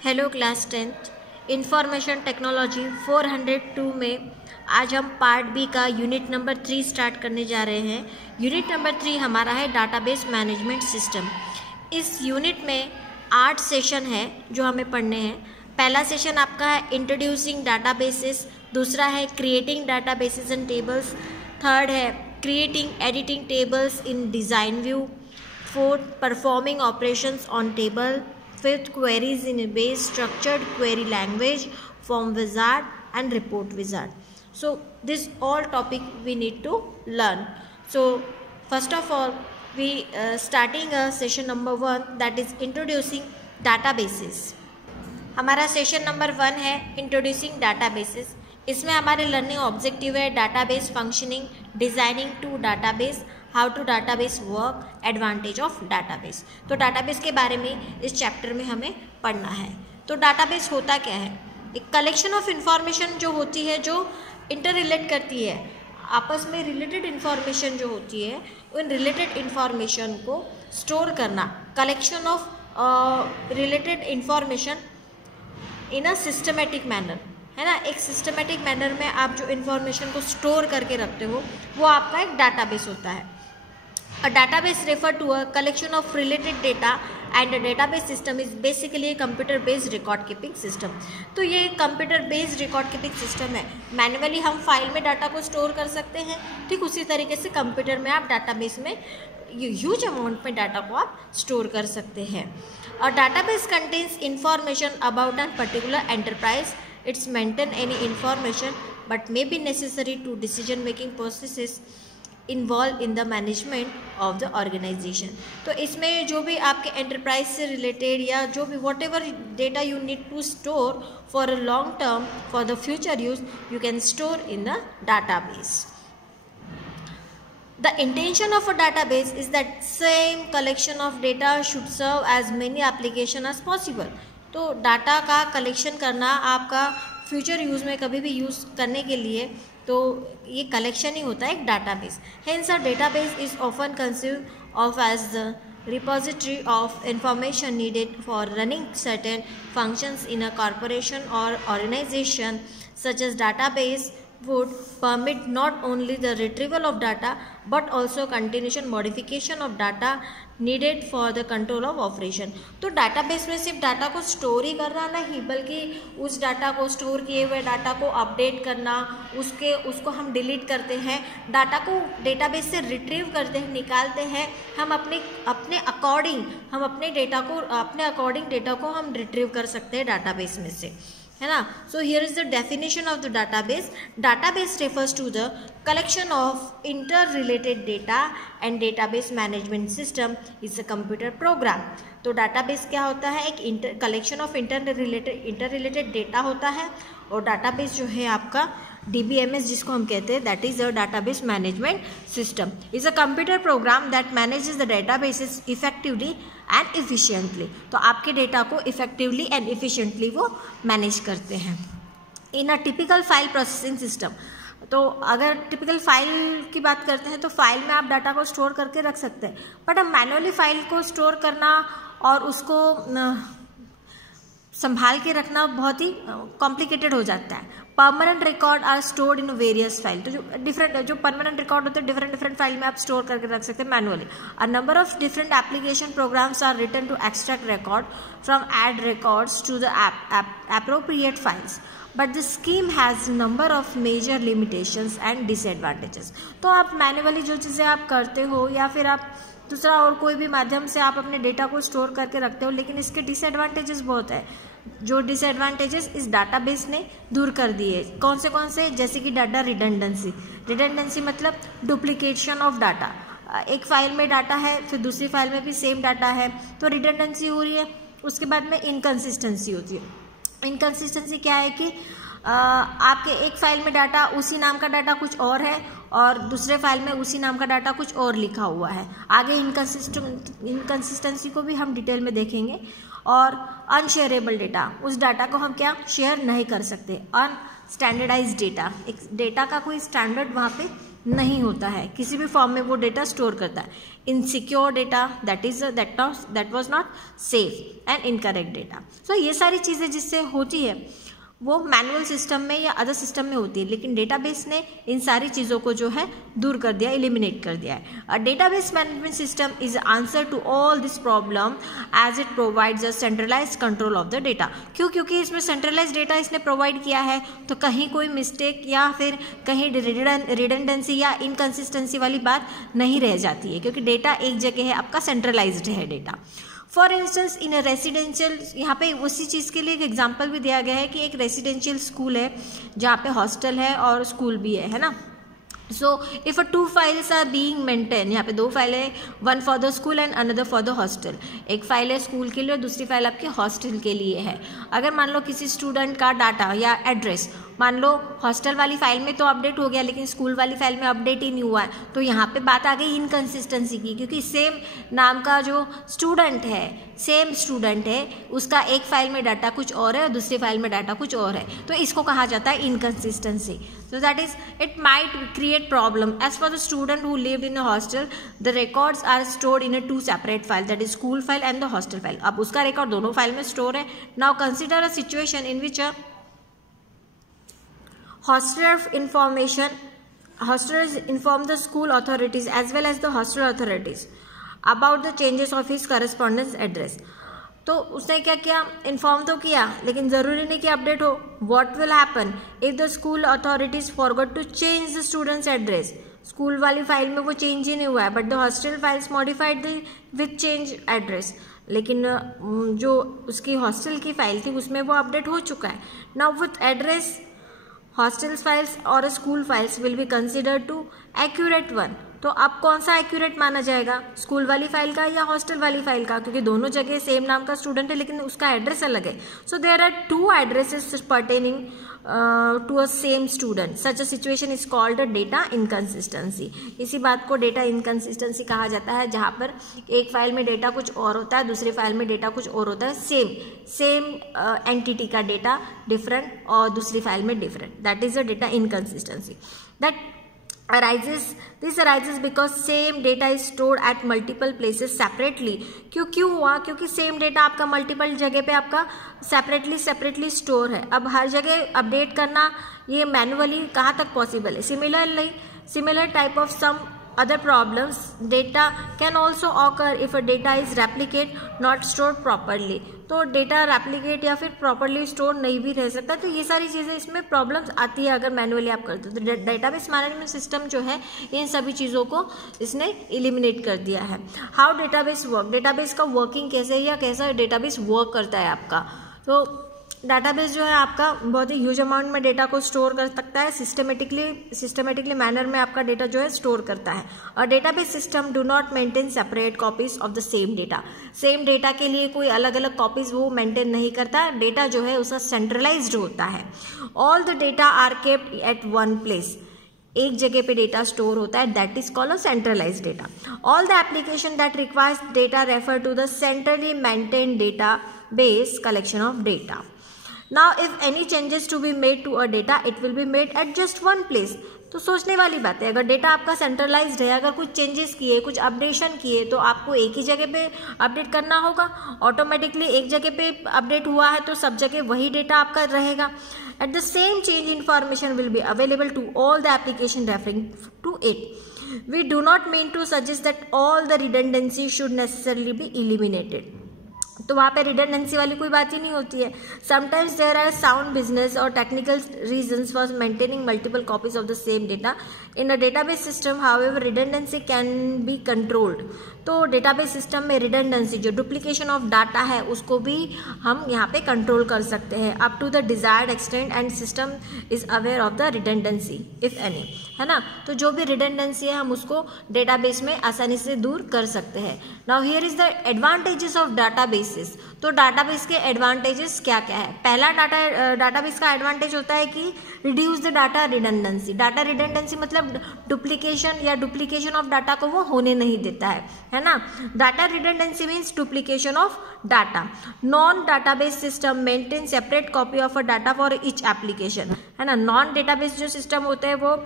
Hello class 10th information technology 402 में आज हम पार्ट बी का यूनिट नंबर 3 स्टार्ट करने जा रहे हैं। यूनिट नंबर 3 हमारा है डाटाबेस मैनेजमेंट सिस्टम। इस यूनिट में 8 सेशन है जो हमें पढ़ने हैं। पहला सेशन आपका है इंट्रोड्यूसिंग डाटाबेसेस, दूसरा है creating databases and tables, third है creating editing tables in design view, fourth performing operations on table, fifth queries in a base structured query language, form wizard and report wizard. So this all topic we need to learn. So first of all we starting a session number 1, that is introducing databases. हमारा session number 1 है introducing databases. इसमें हमारे learning objective है database functioning, designing to database, how to database work, advantage of database. तो database के बारे में इस चैप्टर में हमें पढ़ना है। तो डाटाबेस होता क्या है? एक कलेक्शन ऑफ इंफॉर्मेशन जो होती है, जो इंटर रिलेट करती है, आपस में रिलेटेड इन्फॉर्मेशन जो होती है, उन रिलेटेड इन्फॉर्मेशन को स्टोर करना, collection of related information in a systematic manner, है ना। एक सिस्टमेटिक मैनर में आप जो इन्फॉर्मेशन को स्टोर करके रखते हो वो आपका एक डाटाबेस होता है। A database refer to a collection of related data and a database system is basically a computer based record keeping system। तो ये computer based record keeping system है। मैनुअली हम फाइल में डाटा को स्टोर कर सकते हैं, ठीक उसी तरीके से कंप्यूटर में आप डाटाबेस में ह्यूज अमाउंट में डाटा को आप स्टोर कर सकते हैं। और database contains information about an particular enterprise, it's maintain any information but may be necessary to decision making processes involve in the management of the organisation. तो इसमें जो भी आपके एंटरप्राइज से रिलेटेड या जो भी whatever data you need to store for a long term for the future use, you can store in the database. The intention of a database is that same collection of data should serve as many application as possible। तो data का collection करना आपका future use में कभी भी use करने के लिए तो ये कलेक्शन ही होता है एक database. Hence a database is often conceived of as the repository of information needed for running certain functions in a corporation or organization, such as database would permit not only the retrieval of data but also continuation modification of data needed for the control of operation। तो database में सिर्फ data को store ही करना नहीं, बल्कि उस data को store किए हुए डाटा को अपडेट करना, उसको हम डिलीट करते हैं, डाटा को डेटाबेस से रिट्रीव करते हैं, निकालते हैं, हम अपने अकॉर्डिंग डेटा को हम रिट्रीव कर सकते हैं डाटाबेस में से, है ना। So here is the definition of the database. Database refers to the collection of interrelated data and database management system is a computer program. तो डाटाबेस क्या होता है? एक collection of interrelated data होता है, और database जो है आपका DBMS जिसको हम कहते हैं, that is a database management system, is a computer program that manages the databases effectively and efficiently. तो आपके डेटा को इफेक्टिवली एंड इफिशिएंटली वो मैनेज करते हैं। In a typical file processing system, तो अगर टिपिकल फाइल की बात करते हैं तो फाइल में आप डाटा को स्टोर करके रख सकते हैं, बट अब मैनुअली फाइल को स्टोर करना और उसको संभाल के रखना बहुत ही कॉम्प्लिकेटेड हो जाता है। Permanent record are stored in various file. तो जो परमानेंट रिकॉर्ड होते हैं डिफरेंट फाइल में आप स्टोर करके रख सकते हैं manually. A number of different application programs are written to extract record from add records to the appropriate files, but the scheme has number of major limitations and disadvantages। तो आप manually जो चीज़ें आप करते हो या फिर आप दूसरा और कोई भी माध्यम से आप अपने डेटा को स्टोर करके रखते हो, लेकिन इसके डिसएडवांटेजेस बहुत है। जो डिसएडवांटेजेस इस डाटाबेस ने दूर कर दिए, कौन से? जैसे कि डाटा रिडंडेंसी मतलब डुप्लीकेशन ऑफ डाटा। एक फाइल में डाटा है, फिर दूसरी फाइल में भी सेम डाटा है, तो रिडंडेंसी हो रही है। उसके बाद में इनकन्सिस्टेंसी होती है। इनकन्सिस्टेंसी क्या है कि आपके एक फाइल में डाटा, उसी नाम का डाटा कुछ और है और दूसरे फाइल में उसी नाम का डाटा कुछ और लिखा हुआ है। आगे इनकन्सिस्टेंसी को भी हम डिटेल में देखेंगे। और अनशेयरेबल डेटा, उस डाटा को हम क्या शेयर नहीं कर सकते। अनस्टैंडर्डाइज डेटा, एक डेटा का कोई स्टैंडर्ड वहाँ पे नहीं होता है, किसी भी फॉर्म में वो डेटा स्टोर करता है। Insecure data, that was not safe and incorrect data. So ये सारी चीज़ें जिससे होती है वो मैनुअल सिस्टम में या अदर सिस्टम में होती है, लेकिन डेटाबेस ने इन सारी चीज़ों को जो है दूर कर दिया, एलिमिनेट कर दिया है। A database management system is answer to all this problem as it provides a centralise control of the data. क्योंकि इसमें सेंट्रलाइज डेटा इसने प्रोवाइड किया है, तो कहीं कोई मिस्टेक या फिर कहीं रिडंडेंसी या इनकन्सिस्टेंसी वाली बात नहीं रह जाती है, क्योंकि डेटा एक जगह है, आपका सेंट्रलाइज्ड है data. For instance in a residential, यहाँ पे उसी चीज़ के लिए एक एग्जाम्पल भी दिया गया है कि एक रेसिडेंशियल स्कूल है जहाँ पे हॉस्टल है और स्कूल भी है ना। So if 2 files are being maintain, यहाँ पे 2 फाइल है, one for the school and another for the hostel. एक फाइल है स्कूल के लिए और दूसरी फाइल आपके हॉस्टल के लिए है। अगर मान लो किसी स्टूडेंट का डाटा या एड्रेस मान लो हॉस्टल वाली फाइल में तो अपडेट हो गया, लेकिन स्कूल वाली फाइल में अपडेट ही नहीं हुआ है, तो यहाँ पे बात आ गई इनकन्सिस्टेंसी की, क्योंकि सेम नाम का जो स्टूडेंट है, सेम स्टूडेंट है, उसका एक फाइल में डाटा कुछ और है और दूसरी फाइल में डाटा कुछ और है, तो इसको कहा जाता है inconsistency. So that is, it might create problem. As for the student who lived in a hostel, the records are stored in a 2 separate file, that is school file and the hostel file. अब उसका record दोनों file में store है. Now consider a situation in which a hostelers inform the school authorities as well as the hostel authorities about the changes of his correspondence address. तो उसने क्या किया, inform तो किया, लेकिन ज़रूरी नहीं कि अपडेट हो। What will happen if the school authorities forgot to change the students address. School वाली फाइल में वो चेंज ही नहीं हुआ है, but the hostel files modified the with change address, लेकिन जो उसकी हॉस्टल की फाइल थी उसमें वो अपडेट हो चुका है। Now with address hostel files और school files will be considered to accurate one. तो अब कौन सा एक्यूरेट माना जाएगा, स्कूल वाली फाइल का या हॉस्टल वाली फाइल का, क्योंकि दोनों जगह सेम नाम का स्टूडेंट है लेकिन उसका एड्रेस अलग है। So there are 2 addresses pertaining to a same student. Such a situation is called a data inconsistency. इसी बात को डेटा इनकन्सिस्टेंसी कहा जाता है, जहाँ पर एक फाइल में डेटा कुछ और होता है, दूसरी फाइल में डेटा कुछ और होता है, सेम एंटिटी का डेटा डिफरेंट और दूसरी फाइल में different, that is a data inconsistency. This arises because same data is stored at multiple places separately. क्यों हुआ, क्योंकि सेम डेटा आपका मल्टीपल जगह पे आपका सेपरेटली स्टोर है। अब हर जगह अपडेट करना ये मैनुअली कहाँ तक पॉसिबल है। Similar type of some other problems data can also occur if a data is replicate not stored properly। तो डेटा रेप्लिकेट या फिर प्रॉपरली स्टोर नहीं भी रह सकता, तो ये सारी चीज़ें इसमें प्रॉब्लम्स आती है अगर मैनुअली आप करते हो। तो डेटाबेस मैनेजमेंट सिस्टम जो है इन सभी चीज़ों को इसने एलिमिनेट कर दिया है। हाउ डेटाबेस वर्क, डेटाबेस का वर्किंग कैसे है या कैसा डेटाबेस वर्क करता है आपका। तो डाटाबेस जो है आपका बहुत ही ह्यूज अमाउंट में डेटा को स्टोर कर सकता है, सिस्टमेटिकली मैनर में आपका डेटा जो है स्टोर करता है। और database system do not maintain separate copies of the same data. Same data के लिए कोई अलग अलग कॉपीज वो मेंटेन नहीं करता, डेटा जो है उसका सेंट्रलाइज्ड होता है। All the data are kept at one place, एक जगह पे डेटा स्टोर होता है, that is called a centralised data. All the application that requires data refer to the centrally maintain database collection of data. Now if any changes to be made to a data, it will be made at just one place। तो सोचने वाली बात है, अगर data आपका centralised है, अगर कुछ चेंजेस किए, कुछ अपडेशन किए, तो आपको एक ही जगह पे अपडेट करना होगा। ऑटोमेटिकली एक जगह पे अपडेट हुआ है तो सब जगह वही डेटा आपका रहेगा। At the same change information will be available to all the application referring to it. We do not mean to suggest that all the redundancy should necessarily be eliminated. तो वहाँ पे रिडंडेंसी वाली कोई बात ही नहीं होती है। Sometimes there are sound business और technical reasons for maintaining multiple copies of the same data in a database system. However redundancy can be controlled. तो डेटाबेस सिस्टम में रिडंडेंसी जो डुप्लीकेशन ऑफ डाटा है उसको भी हम यहाँ पे कंट्रोल कर सकते हैं up to the desired extent, and system is aware of the redundancy if any, है ना। तो जो भी रिडंडेंसी है हम उसको डेटाबेस में आसानी से दूर कर सकते हैं। Now here is the advantages of databases. तो डाटाबेस के एडवांटेजेस क्या क्या है। पहला डाटाबेस का एडवांटेज होता है कि reduce the data redundancy. Data redundancy मतलब डुप्लीकेशन ऑफ डाटा को वो होने नहीं देता है ना। Data redundancy means duplication of data. Non database system maintain separate copy of a data for each application, है ना। नॉन डेटाबेस जो सिस्टम होते हैं वो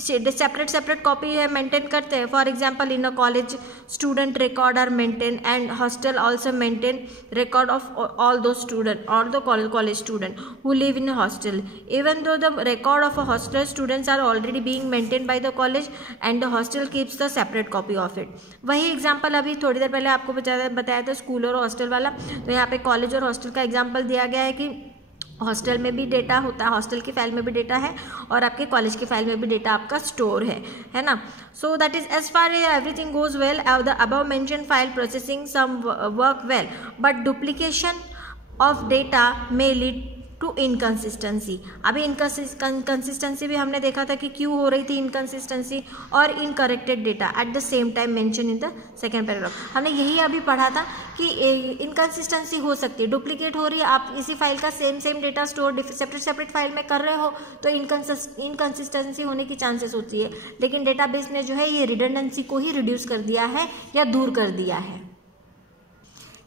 सेपरेट कॉपी है मेंटेन करते हैं. For example in a college student record are maintain and hostel also maintain record of all those student or the college student who live in a hostel, even though the record of a hostel students are already being maintained by the college and the hostel keeps the separate copy of it. वही example अभी थोड़ी देर पहले आपको बताया था school और hostel वाला. तो यहाँ पे कॉलेज और हॉस्टल का एग्जाम्पल दिया गया है कि हॉस्टल में भी डेटा होता है, हॉस्टल की फाइल में भी डेटा है और आपके कॉलेज की फाइल में भी डेटा आपका स्टोर है ना. So that is as far everything goes well the above mention file processing some work well but duplication of data may lead to inconsistency. अभी इनकन्सिस्टेंसी भी हमने देखा था कि क्यों हो रही थी इनकन्सिस्टेंसी और incorrected data at the same time mention in the second paragraph. हमने यही अभी पढ़ा था कि इनकन्सिस्टेंसी हो सकती है, डुप्लीकेट हो रही है, आप इसी फाइल का same data store separate file में कर रहे हो तो इनकन्सिस्टेंसी होने की चांसेस होती है. लेकिन डेटाबेस ने जो है ये रिडंडेंसी को ही रिड्यूस कर दिया है या दूर कर दिया है.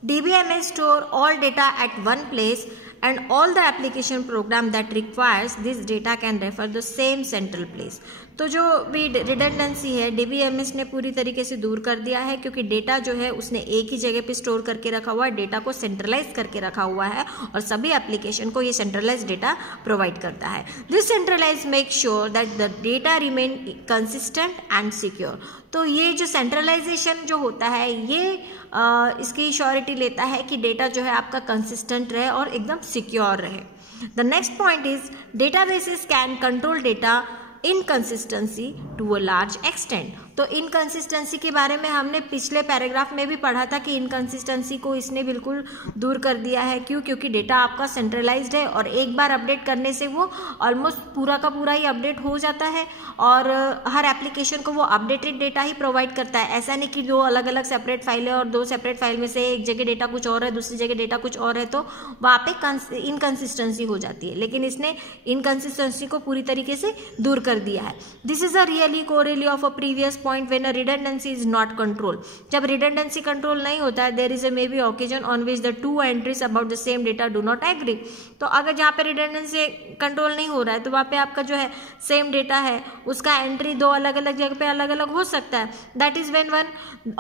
DBMS store all data at one place and all the application program that requires this data can refer the same central place. तो जो भी रिडंडेंसी है DBMS ने पूरी तरीके से दूर कर दिया है क्योंकि डेटा जो है उसने एक ही जगह पे स्टोर करके रखा हुआ है, डेटा को सेंट्रलाइज करके रखा हुआ है और सभी एप्लीकेशन को ये सेंट्रलाइज डेटा प्रोवाइड करता है. This centralise make sure that the data remain consistent and secure. तो ये जो सेंट्रलाइजेशन जो होता है ये इसकी श्योरिटी लेता है कि डेटा जो है आपका कंसिस्टेंट रहे और एकदम सिक्योर रहे. The next point is databases can control data inconsistency to a large extent. तो इनकंसिस्टेंसी के बारे में हमने पिछले पैराग्राफ में भी पढ़ा था कि इनकंसिस्टेंसी को इसने बिल्कुल दूर कर दिया है. क्यों? क्योंकि डेटा आपका सेंट्रलाइज्ड है और एक बार अपडेट करने से वो ऑलमोस्ट पूरा का पूरा ही अपडेट हो जाता है और हर एप्लीकेशन को वो अपडेटेड डेटा ही प्रोवाइड करता है. ऐसा नहीं कि दो अलग अलग सेपरेट फाइल है और दो सेपरेट फाइल में से एक जगह डेटा कुछ और है दूसरी जगह डेटा कुछ और है तो वहाँ पे इनकंसिस्टेंसी हो जाती है. लेकिन इसने इनकंसिस्टेंसी को पूरी तरीके से दूर कर दिया है. This is a really correlate of a previous point when a redundancy is not controlled. जब redundancy control नहीं होता है there is a maybe occasion on which the two entries about the same data do not agree. तो अगर जहाँ पे redundancy control नहीं हो रहा है तो वहाँ पे आपका जो है सेम डेटा है उसका एंट्री दो अलग अलग जगह पे अलग अलग हो सकता है. That is when one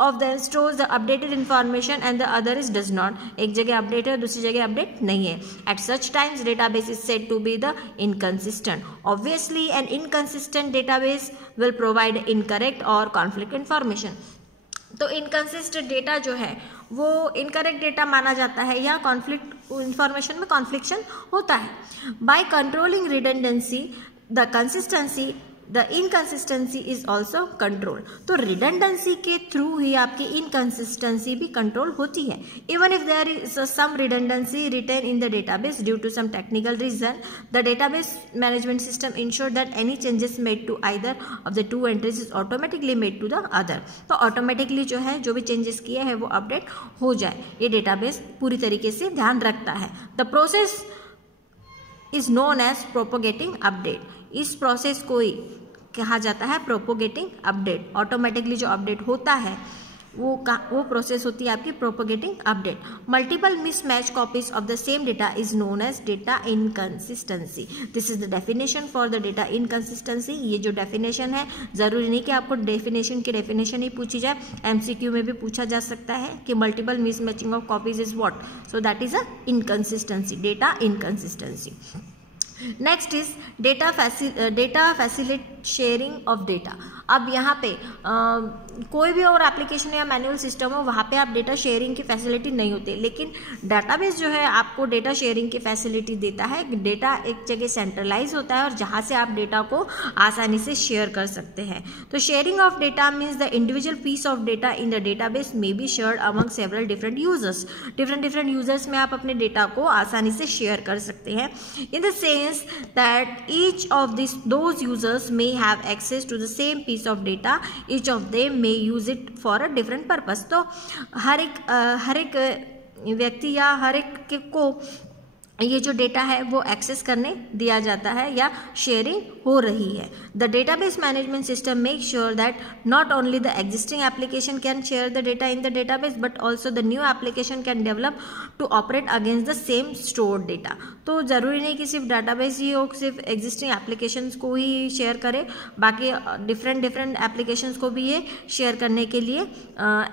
of them stores the updated information and the other is does not. एक जगह अपडेट है दूसरी जगह अपडेट नहीं है. At such times database is said to be the inconsistent. Obviously an inconsistent database will provide incorrect और conflict information. तो inconsistent data जो है वो इनकरेक्ट डेटा माना जाता है या कॉन्फ्लिक्ट इन्फॉर्मेशन में कॉन्फ्लिक्शन होता है. By controlling redundancy the consistency the inconsistency is also control. तो रिडंडेंसी के थ्रू ही आपकी इनकंसिस्टेंसी भी कंट्रोल होती है. Even if there is some redundancy retain in the database due to some technical reason the database management system ensure that any changes made to either of the two entries is automatically made to the other. तो automatically जो है जो भी changes किए हैं वो update हो जाए ये डेटाबेस पूरी तरीके से ध्यान रखता है. The process is known as propagating update. इस प्रोसेस को ही कहा जाता है प्रोपोगेटिंग अपडेट. ऑटोमेटिकली जो अपडेट होता है वो प्रोसेस होती है आपकी propagating update. Multiple mismatch copies of the same data is known as data inconsistency. This is the definition for the data inconsistency. ये जो डेफिनेशन है जरूरी नहीं कि आपको डेफिनेशन की डेफिनेशन ही पूछी जाए, एमसीक्यू में भी पूछा जा सकता है कि multiple mismatching of copies is what. So that is a inconsistency, data inconsistency. Next is data फैसिलिट sharing of data. अब यहाँ पे कोई भी और एप्लीकेशन या मैनुअल सिस्टम हो वहाँ पे आप डेटा शेयरिंग की फैसिलिटी नहीं होती, लेकिन डाटाबेस जो है आपको डेटा शेयरिंग की फैसिलिटी देता है. डेटा एक जगह सेंट्रलाइज होता है और जहाँ से आप डेटा को आसानी से शेयर कर सकते हैं. तो sharing of data means the individual piece of data in the database may be shared among several different users. Different users में आप अपने डेटा को आसानी से शेयर कर सकते हैं. In the sense that each of those users may have access to the same piece of data. Each of them may use it for a different purpose. तो हर एक व्यक्ति या हर एक को ये जो डेटा है वो एक्सेस करने दिया जाता है या शेयरिंग हो रही है। The database management system make sure that not only the existing application can share the data in the database but also the new application can develop to operate against the same stored data. तो ज़रूरी नहीं कि सिर्फ database ही हो, सिर्फ existing applications को ही share करे, बाकी डिफरेंट एप्लीकेशंस को भी ये शेयर करने के लिए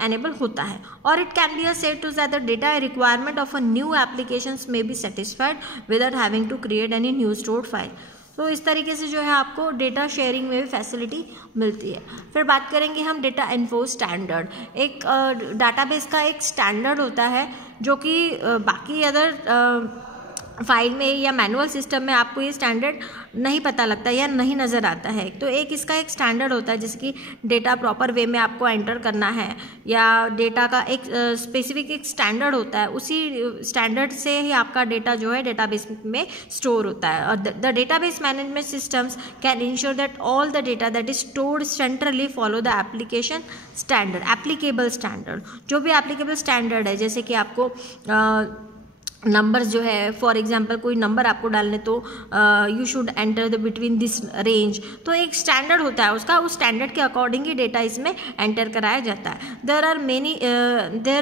एनेबल होता है। और it can be said to that the data requirement of a new applications में be satisfied without having to create any new stored file. तो इस तरीके से जो है आपको डेटा शेयरिंग में भी फैसिलिटी मिलती है। फिर बात करेंगे हम डेटा इन्फो स्टैंडर्ड। एक डाटाबेस का एक स्टैंडर्ड होता है जो कि बाकी अदर फाइल में या मैनुअल सिस्टम में आपको ये स्टैंडर्ड नहीं पता लगता या नहीं नज़र आता है। तो इसका एक स्टैंडर्ड होता है जैसे कि डेटा प्रॉपर वे में आपको एंटर करना है या डेटा का एक स्पेसिफिक एक स्टैंडर्ड होता है, उसी स्टैंडर्ड से ही आपका डेटा जो है डेटाबेस में स्टोर होता है। और the database management systems can ensure that all the data that is stored centrally follow the application standard, applicable standard. जो भी एप्लीकेबल स्टैंडर्ड है, जैसे कि आपको नंबर्स जो है, फॉर एग्जांपल कोई नंबर आपको डालने तो you should enter the between this range, तो एक स्टैंडर्ड होता है उसका, उस स्टैंडर्ड के अकॉर्डिंग ही डेटा इसमें एंटर कराया जाता है। There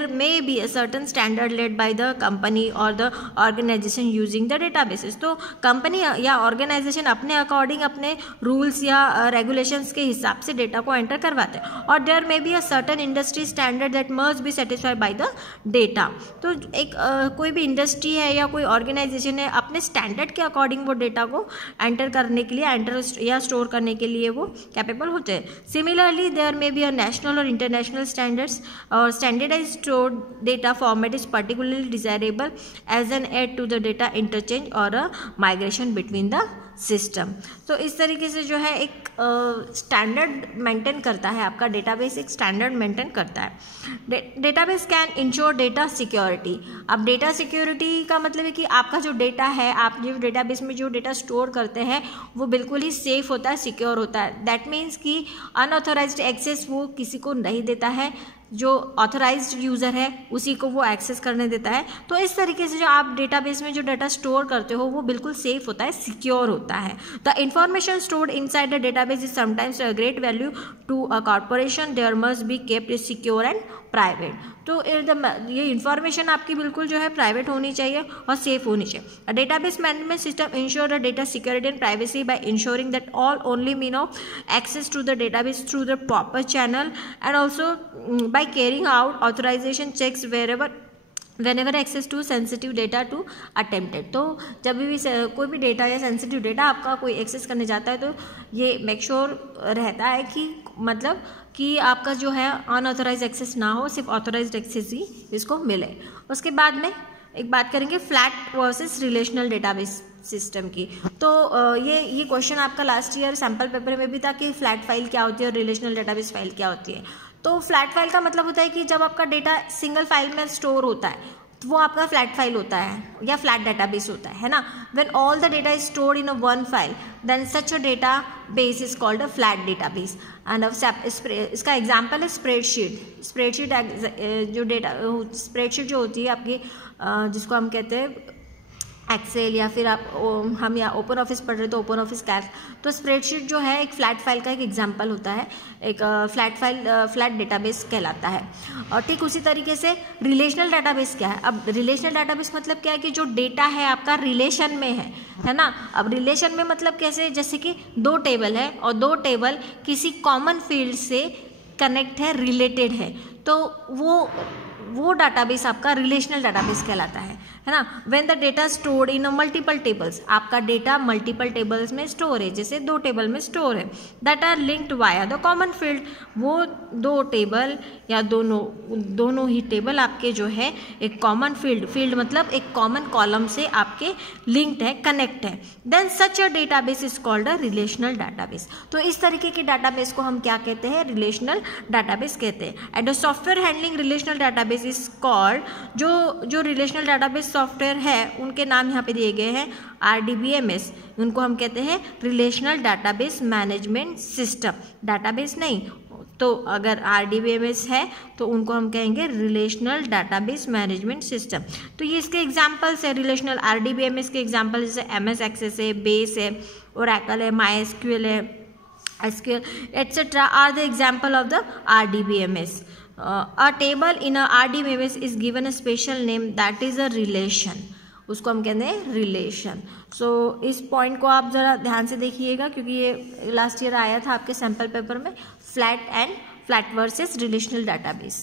may be a certain standard laid by the company और the organisation using the databases. तो कंपनी या ऑर्गेनाइजेशन अपने अकॉर्डिंग अपने रूल्स या रेगुलेशंस के हिसाब से डेटा को एंटर करवाते हैं। और there may be a certain industry standard that must be satisfied by the data. तो एक कोई भी इंडस्ट्री है या कोई ऑर्गेनाइजेशन है, अपने स्टैंडर्ड के अकॉर्डिंग वो डेटा को एंटर करने के लिए, एंटर या स्टोर करने के लिए वो कैपेबल होते हैं। Similarly there may be a national और इंटरनेशनल स्टैंडर्ड्स और standardised stored data format is particularly desirable as an aid to the data interchange और a migration between the system. तो इस तरीके से जो है एक स्टैंडर्ड मेंटेन करता है, आपका डेटाबेस एक स्टैंडर्ड मेंटेन करता है। Database can ensure data security. अब डेटा सिक्योरिटी का मतलब है कि आपका जो डेटा है, आप जो डेटाबेस में जो डेटा स्टोर करते हैं वो बिल्कुल ही सेफ होता है, सिक्योर होता है। दैट मीन्स कि अनऑथोराइज्ड एक्सेस वो किसी को नहीं देता है, जो ऑथराइज्ड यूज़र है उसी को वो एक्सेस करने देता है। तो इस तरीके से जो आप डेटाबेस में जो डाटा स्टोर करते हो वो बिल्कुल सेफ होता है, सिक्योर होता है। The information stored inside the database is sometimes a great value to a corporation, there must be kept secure and private. तो ये इंफॉर्मेशन आपकी बिल्कुल जो है प्राइवेट होनी चाहिए और सेफ होनी चाहिए। Database management system ensure the data security and privacy by ensuring that all only mean of access to the database through the proper channel and also by carrying out authorisation checks whenever access to sensitive data to attempted। तो जब भी कोई भी data या sensitive data आपका कोई access करने जाता है तो ये मेक श्योर रहता है कि मतलब कि आपका जो है अनऑथराइज एक्सेस ना हो, सिर्फ ऑथराइज्ड एक्सेस ही इसको मिले। उसके बाद में एक बात करेंगे flat versus relational database system की। तो ये क्वेश्चन आपका लास्ट ईयर सैम्पल पेपर में भी था कि फ्लैट फाइल क्या होती है और रिलेशनल डेटाबेस फाइल क्या होती है। तो फ्लैट फाइल का मतलब होता है कि जब आपका डेटा सिंगल फाइल में स्टोर होता है तो वो आपका फ्लैट फाइल होता है या फ्लैट डेटाबेस होता है ना। When all the data is stored in a one file then such a data base is called a flat database. And इसका एग्जांपल है स्प्रेडशीट जो होती है आपकी, जिसको हम कहते हैं एक्सेल या फिर हम या ओपन ऑफिस पढ़ रहे तो ओपन ऑफिस कैल्क। तो स्प्रेडशीट जो है एक फ्लैट फाइल का एक एग्जांपल होता है, एक फ्लैट डेटाबेस कहलाता है। और ठीक उसी तरीके से रिलेशनल डेटाबेस क्या है। अब रिलेशनल डेटाबेस मतलब क्या है कि जो डेटा है आपका रिलेशन में है ना। अब रिलेशन में मतलब कैसे, जैसे कि दो टेबल है और दो टेबल किसी कॉमन फील्ड से कनेक्ट है, रिलेटेड है, तो वो डाटाबेस आपका रिलेशनल डाटाबेस कहलाता है ना। When the data stored in multiple tables, आपका डेटा मल्टीपल टेबल्स में स्टोर है, जैसे दो टेबल में स्टोर है, that are linked via the common field. वो दो टेबल या दोनों ही टेबल आपके जो है एक कॉमन फील्ड मतलब एक कॉमन कॉलम से आपके लिंक्ड है, कनेक्ट है। Then such a database is called a relational database. तो इस तरीके के डाटाबेस को हम क्या कहते हैं, रिलेशनल डाटाबेस कहते हैं। And software handling relational database is called, जो रिलेशनल डाटाबेस सॉफ्टवेयर है उनके नाम यहाँ पे दिए गए हैं, RDBMS, उनको हम कहते हैं relational database management system. Database नहीं, तो अगर RDBMS है तो उनको हम कहेंगे रिलेशनल डाटाबेस मैनेजमेंट सिस्टम। तो ये इसके एग्जांपल्स है, रिलेशनल RDBMS के एग्जांपल जैसे MS एक्सेस है, बेस है, ओरेकल है, MySQL है, SQL etc. are the example of the RDBMS. A table in a RDBMS is given a special name that is a relation. उसको हम कहते हैं रिलेशन। सो इस पॉइंट को आप ज़रा ध्यान से देखिएगा क्योंकि ये लास्ट ईयर आया था आपके सैम्पल पेपर में, फ्लैट वर्सेस रिलेशनल डाटाबेस।